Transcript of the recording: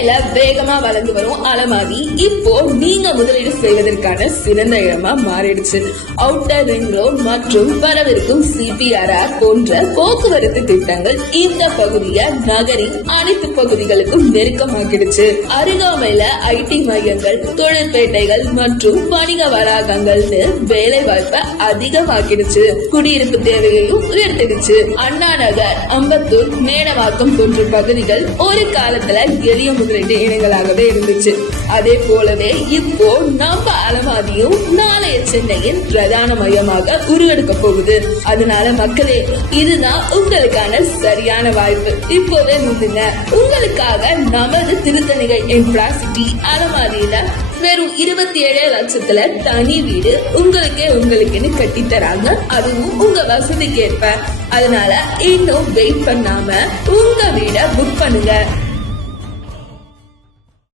சென்னையில வேகமா வளர்ந்து வரும் அலமாதி இப்போ நீங்க முதலீடு செய்வதற்கான சிறந்த இடமா மாறிடுச்சு. அவுட்டர் ரிங் ரோட் மற்றும் வரவிருக்கும் CPRR போன்ற போக்குவரத்து திட்டங்கள் இந்த பகுதியை நகரின் அனைத்து பகுதிகளுக்கும் நெருக்கமாக்கிடுச்சு. அருகாமையில IT மையங்கள், தொழிற்பேட்டைகள் மற்றும் வணிக வளாகங்கள்னு வேலை வாய்ப்பை அதிகமாக்கிடுச்சு. குடியிருப்பு தேவையையும் உயர்த்திடுச்சு. அண்ணா நகர், அம்பத்தூர், மேடவாக்கம் போன்ற பகுதிகள் ஒரு காலத்துல எளிய முதலீட்டு இனங்களாகவே இருந்துச்சு. அதே போலவே இப்போ நம்ம அலமாதியும் நாளைய சென்னையின் பிரதான மையமாக உருவெடுக்க போகுது. அதனால மக்களே, இதுதான் உங்களுக்கான சரியான வாய்ப்பு. இப்போவே முந்துங்க. உங்களுக்காக நமது திருத்தணிகை இன்ஃப்ராசிட்டி அலமாதியில வெறும் 27 லட்சத்துல தனி வீடு உங்களுக்குன்னு கட்டி தராங்க. அதுவும் உங்க வசதிக்கு ஏற்ப. அதனால இன்னும் வெயிட் பண்ணாம உங்க வீட புக் பண்ணுங்க.